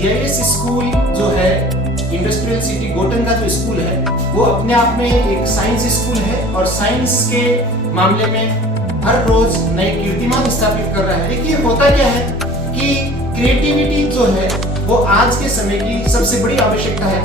GIS school जो है, industrial city Gotan का जो स्कूल है, वो अपने आप में एक साइंस स्कूल है और साइंस के मामले में हर रोज नए कीर्तिमान स्थापित कर रहा है। देखिए होता क्या है कि क्रिएटिविटी जो है वो आज के समय की सबसे बड़ी आवश्यकता है।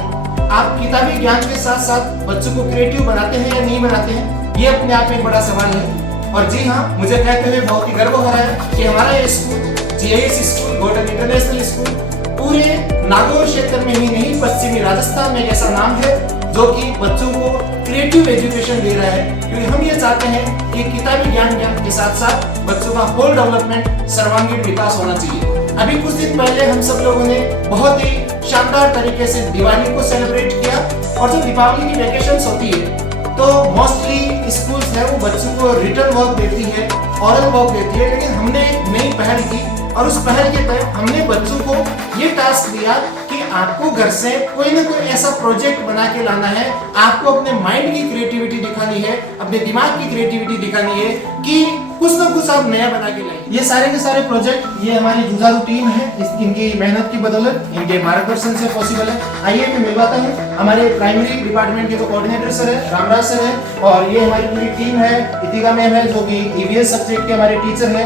आप किताबी ज्ञान के साथ साथ बच्चों को क्रिएटिव बनाते हैं या नहीं बनाते हैं, ये अपने आप में एक बड़ा सवाल है। और जी हाँ, मुझे कहते हुए बहुत ही गर्व हो रहा है कि हमारा ये school GIS school golden international school पूरे नागौर क्षेत्र में ही नहीं, पश्चिमी राजस्थान में एक ऐसा नाम है जो कि बच्चों को क्रिएटिव एजुकेशन दे रहा है। क्योंकि हम ये चाहते हैं कि किताबी ज्ञान के साथ साथ बच्चों का होल डेवलपमेंट, सर्वांगीण विकास होना चाहिए। अभी कुछ दिन पहले हम सब लोगों ने बहुत ही शानदार तरीके से दिवाली को सेलिब्रेट किया। और जब दीपावली की वेकेशंस होती है तो मोस्टली स्कूल्स है वो बच्चों को रिटर्न वर्क देती है, ऑरल वर्क देती है। लेकिन हमने एक नई पहल की और उस पहल के तहत हमने बच्चों को ये टास्क दिया कि आपको घर से कोई ना कोई ऐसा प्रोजेक्ट बना के लाना है। आपको अपने माइंड की क्रिएटिविटी दिखानी है, अपने दिमाग की क्रिएटिविटी दिखानी है कि कुछ ना कुछ आप नया बना के लाइए। ये सारे के सारे प्रोजेक्ट ये हमारी जुझारू टीम है, इनकी मेहनत की बदौलत, इनके मार्गदर्शन से पॉसिबल है। आइए मैं मिलवाता हूँ हमारे प्राइमरी डिपार्टमेंट के जो कोऑर्डिनेटर सर है, रामराज सर है, और ये हमारी पूरी टीम है। इतिका मैम है जो कि EVS सब्जेक्ट के हमारे टीचर है,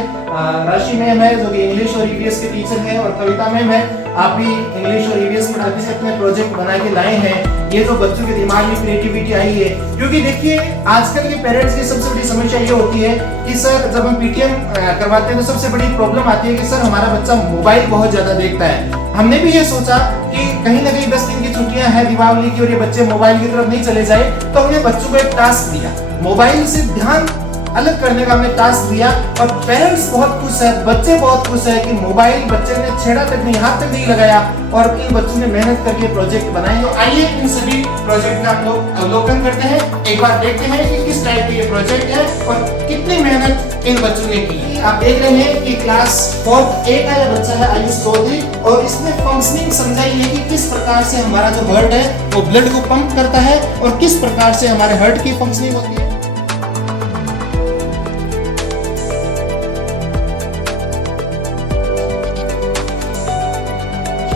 राशि मैम है जो कि इंग्लिश और EVS के टीचर है, और कविता मैम है, आप भी इंग्लिश और EVS पढ़ाते से अपने प्रोजेक्ट बना के लाए हैं। ये जो बच्चों के दिमाग में क्रिएटिविटी आई है, क्योंकि देखिए आजकल के पेरेंट्स की सबसे बड़ी समस्या ये होती है कि सर जब हम PTM करवाते हैं तो सबसे बड़ी प्रॉब्लम आती है कि सर हमारा बच्चा मोबाइल बहुत ज्यादा देखता है। हमने भी ये सोचा कि कहीं ना कहीं 10 दिन की छुट्टियां हैं दीपावली की और ये बच्चे मोबाइल की तरफ नहीं चले जाए, तो हमने बच्चों को एक टास्क दिया, मोबाइल से ध्यान अलग करने का हमने टास्क दिया। और पेरेंट्स बहुत खुश है, बच्चे बहुत खुश है कि मोबाइल बच्चे ने छेड़ा तक नहीं, हाथ तक नहीं लगाया, और इन बच्चों ने मेहनत करके प्रोजेक्ट बनाए। तो आइए इन सभी प्रोजेक्ट का हम लोग अवलोकन करते हैं, एक बार देखते हैं कि किस टाइप के ये प्रोजेक्ट है और कितनी मेहनत इन बच्चों ने की। आप देख रहे हैं कि क्लास 4A का ये बच्चा है आयुष चौधरी, और इसने फंक्शनिंग समझाई है कि किस प्रकार से हमारा जो हार्ट है वो ब्लड को पंप करता है और किस प्रकार से हमारे हार्ट की फंक्शनिंग होती है।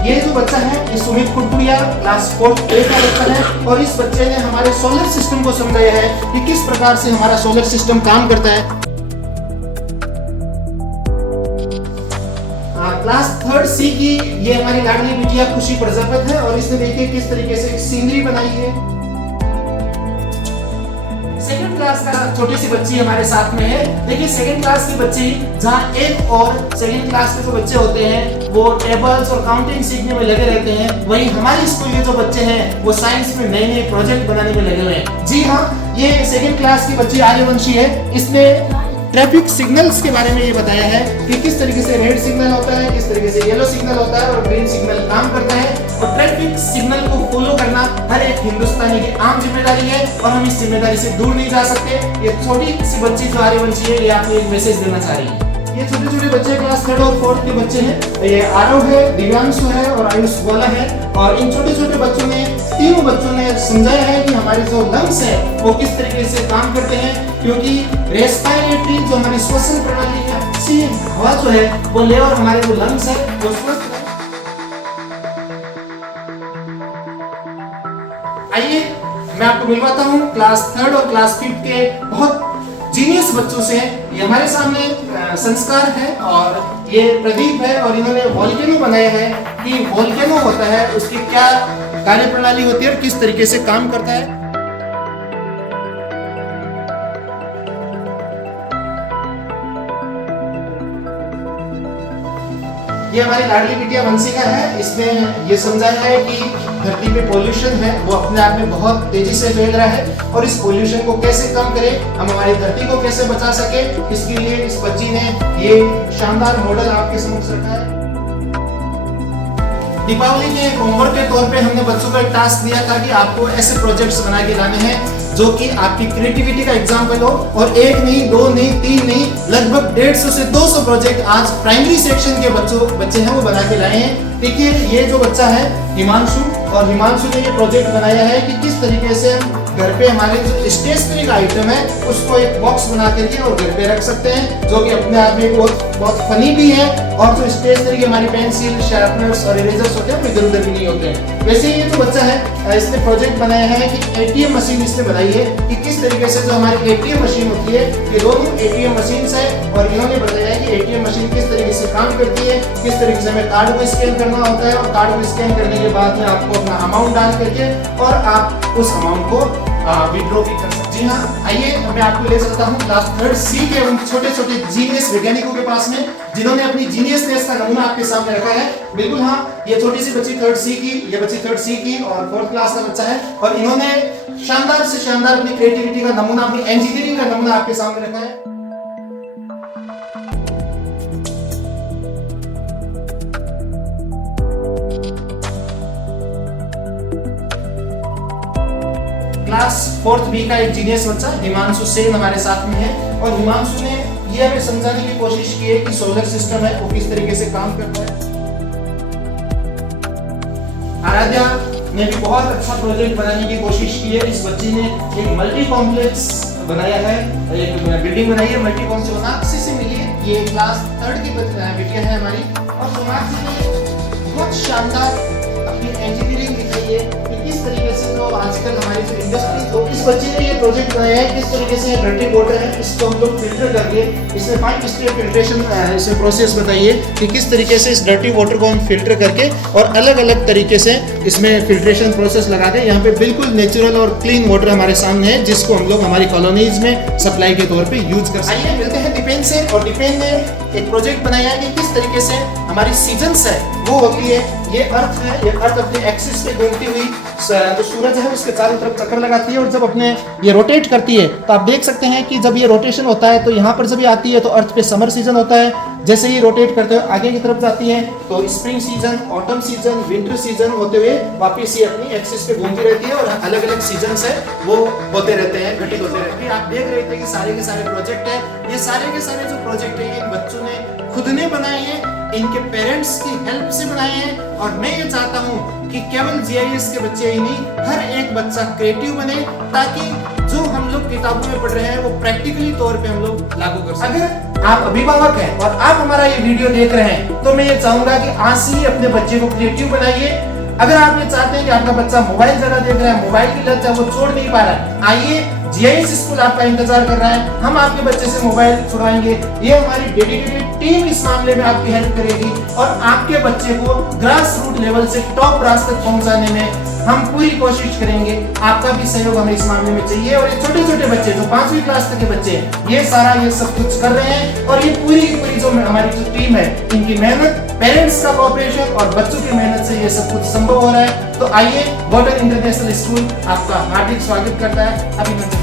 ये जो बच्चा है ये सुमित कुटकुड़िया क्लास 4A का बच्चा है, और इस बच्चे ने हमारे सोलर सिस्टम को समझाया है कि किस प्रकार से हमारा सोलर सिस्टम काम करता है। क्लास 3C की ये हमारी लाडली बिटिया खुशी प्रजापत है, और इसने देखिए किस तरीके से सीनरी बनाई है। सेकंड क्लास का छोटी सी बच्ची हमारे साथ में है। देखिए सेकंड क्लास की बच्ची, जहाँ एक और सेकंड क्लास के जो बच्चे होते हैं वो टेबल्स और काउंटिंग सीखने में लगे रहते हैं, वहीं हमारी स्कूल के जो बच्चे हैं वो साइंस में नए नए प्रोजेक्ट बनाने में लगे हुए हैं। जी हाँ, ये सेकंड क्लास की बच्ची आर्यवंशी है। इसने ट्रैफिक सिग्नल्स के बारे में ये बताया है कि किस तरीके से रेड सिग्नल होता है, किस तरीके से येलो सिग्नल होता है और ग्रीन सिग्नल काम करता है। और ट्रैफिक सिग्नल को फॉलो करना हर एक हिंदुस्तानी की आम जिम्मेदारी है, और हम इस जिम्मेदारी से दूर नहीं जा सकते। ये छोटी सी बच्ची जो आर्यवंशी है, ये आपको एक मैसेज देना चाह रही है। ये छोटे छोटे बच्चे क्लास 3rd और 4th के बच्चे हैं। ये आरव है, दिव्यांशु है और आयुष गोला है। और इन छोटे छोटे बच्चों ने, तीनों बच्चों ने समझाया है कि हमारे जो लंग्स है वो किस तरीके से काम करते हैं, क्योंकि रेस्पिरेटरी जो हमारी श्वसन प्रणाली है, अच्छी हवा जो है वो ले और हमारे जो लंग्स है वो स्वस्थ है। आइए मैं आपको मिलवाता हूँ क्लास 3rd और क्लास 5th के बहुत जीनियस बच्चों से। ये हमारे सामने संस्कार है और ये प्रदीप है, और इन्होंने वोल्केनो बनाया है कि वोल्केनो होता है उसकी क्या कार्य प्रणाली होती है और किस तरीके से काम करता है। ये हमारी लाडली बिटिया वंशिका है। इसने ये समझाया है कि धरती पे पोल्यूशन है वो अपने आप में बहुत तेजी से फैल रहा है, और इस पोल्यूशन को कैसे कम करें, हम हमारी धरती को कैसे बचा सके, इसके लिए इस बच्ची ने ये शानदार मॉडल आपके समक्ष रखा है। दीपावली के होमवर्क के तौर पे हमने बच्चों को एक टास्क दिया था कि आपको ऐसे प्रोजेक्ट्स बना के लाने हैं जो कि आपकी क्रिएटिविटी का एग्जाम्पल हो, और एक नहीं, दो नहीं, तीन नहीं, लगभग 150 से 200 प्रोजेक्ट आज प्राइमरी सेक्शन के बच्चे हैं वो बना के लाए हैं। देखिए ये जो बच्चा है हिमांशु, और हिमांशु ने ये प्रोजेक्ट बनाया है कि किस तरीके से हम घर पे हमारे जो स्टेशनरी का आइटम है उसको एक बॉक्स बना करके और घर पे रख सकते हैं, जो कि अपने आप में बहुत फनी भी है। और जो स्टेशनरी के हमारी पेंसिल, शार्पनर्स और इरेजर्स होते हैं वो इधर उधर भी नहीं होते हैं। वैसे ये जो बच्चा है इसने प्रोजेक्ट बनाया है कि एटीएम मशीन इसने बनाई है कि किस तरीके से जो हमारी एटीएम मशीन होती है, ये दोनों एटीएम मशीन है और इन्होंने बताया है कि एटीएम मशीन किस तरीके से काम करती है, किस तरीके से हमें कार्ड को स्कैन करना होता है और कार्ड को स्कैन करने के बाद में आपको अपना अमाउंट डाल करके और आप उस अमाउंट को विड्रॉ भी कर सकते हैं। जी हाँ, आइए मैं आपको ले चलता हूँ क्लास 3rd C के उन छोटे छोटे जीनियस वैज्ञानिकों के पास में जिन्होंने अपनी जीनियसनेस का नमूना आपके सामने रखा है। बिल्कुल हाँ, ये छोटी सी बच्ची 3rd C की, ये बच्ची 3rd C की और 4th क्लास का बच्चा है और इन्होंने शानदार से शानदार अपनी क्रिएटिविटी का नमूना, अपनी इंजीनियरिंग का नमूना आपके सामने रखा है। क्लास 4th B का एक जीनियस बच्चा हिमांशु सेन हमारे साथ में है और हिमांशु ने ये हमें समझाने की कोशिश की है कि सोलर सिस्टम है वो किस तरीके से काम करता है। आराध्या ने भी बहुत अच्छा प्रोजेक्ट बनाने की कोशिश की है। इस बच्ची ने एक मल्टी कॉम्प्लेक्स बनाया है, एक बिल्डिंग बनाई है मल्टी कॉम्प्लेक्स, सोनाक्षी से मिली है। ये क्लास 3rd की बिटिया है हमारी और सोनाक्षी ने बहुत शानदार अपनी इंजीनियरिंग दिखाई है कि किस तरीके से जो आजकल हमारी जो इंडस्ट्री, तो इस बच्चे ने ये प्रोजेक्ट बनाया है किस तरीके से डर्टी वाटर है इसको हम लोग फिल्टर करके इसमें 5 स्टेप फिल्ट्रेशन इसमें प्रोसेस बताइए कि किस तरीके से इस डर्टी वाटर को हम फिल्टर करके और अलग अलग तरीके से इसमें फिल्ट्रेशन प्रोसेस लगा के यहाँ पे बिल्कुल नेचुरल और क्लीन वाटर हमारे सामने है जिसको हम लोग हमारी कॉलोनीज में सप्लाई के तौर पे यूज कर सकते हैं। आइए मिलते हैं दीपेन से और दीपेन ने एक प्रोजेक्ट बनाया है कि किस तरीके से हमारी सीजन्स है वो होती है। ये अर्थ है, ये अर्थ अपने एक्सिस पे घूमती हुई जो सूरज है उसके चारों तरफ चक्कर लगाती है और जब अपने ये रोटेट करती है तो आप देख सकते हैं कि जब ये रोटेशन होता है तो यहाँ पर जब ये आती है तो अर्थ पे समर सीजन होता है। जैसे ये रोटेट करते हुए आगे की तरफ जाती है तो spring season, autumn season, winter season होते हुए वापस ये अपनी एक्सिस पे घूमती रहती है और अलग अलग सीजन्स है वो होते रहते हैं, घटित होते रहते हैं। आप देख रहे थे कि सारे के सारे प्रोजेक्ट है, ये सारे के सारे जो प्रोजेक्ट है इन बच्चों ने खुद ने बनाए हैं, इनके पेरेंट्स की हेल्प से बनाए हैं और मैं ये चाहता हूँ कि केवल GIS के बच्चे ही नहीं, हर एक बच्चा क्रिएटिव बने ताकि जो हम लोग किताबों में पढ़ रहे हैं वो प्रैक्टिकली तौर पे हम लोग लागू कर सकें। अगर आप अभिभावक हैं और आप हमारा ये वीडियो देख रहे हैं तो मैं ये चाहूंगा कि आज से ही अपने बच्चे को क्रिएटिव बनाइए। अगर आप ये चाहते हैं कि आपका बच्चा मोबाइल ज्यादा देख रहा है, मोबाइल की लत है वो छोड़ नहीं पा रहा है, आइए GIS स्कूल आपका इंतजार कर रहा है, हम आपके बच्चे से मोबाइल छुड़वाएंगे। ये हमारी डेडिकेटेड टीम इस मामले में आपकी हेल्प करेगी और आपके बच्चे को ग्रास रूट लेवल से टॉप क्लास तक पहुंचाने में हम पूरी कोशिश करेंगे। आपका भी सहयोग हमें इस मामले में चाहिए और ये छोटे छोटे बच्चे जो 5वीं क्लास तक के बच्चे हैं ये सारा ये सब कुछ कर रहे हैं और ये पूरी की पूरी जो हमारी जो टीम है इनकी मेहनत, पेरेंट्स का कोऑपरेशन और बच्चों की मेहनत से ये सब कुछ संभव हो रहा है। तो आइए, बॉर्डर इंटरनेशनल स्कूल आपका हार्दिक स्वागत करता है। अभिनंदन।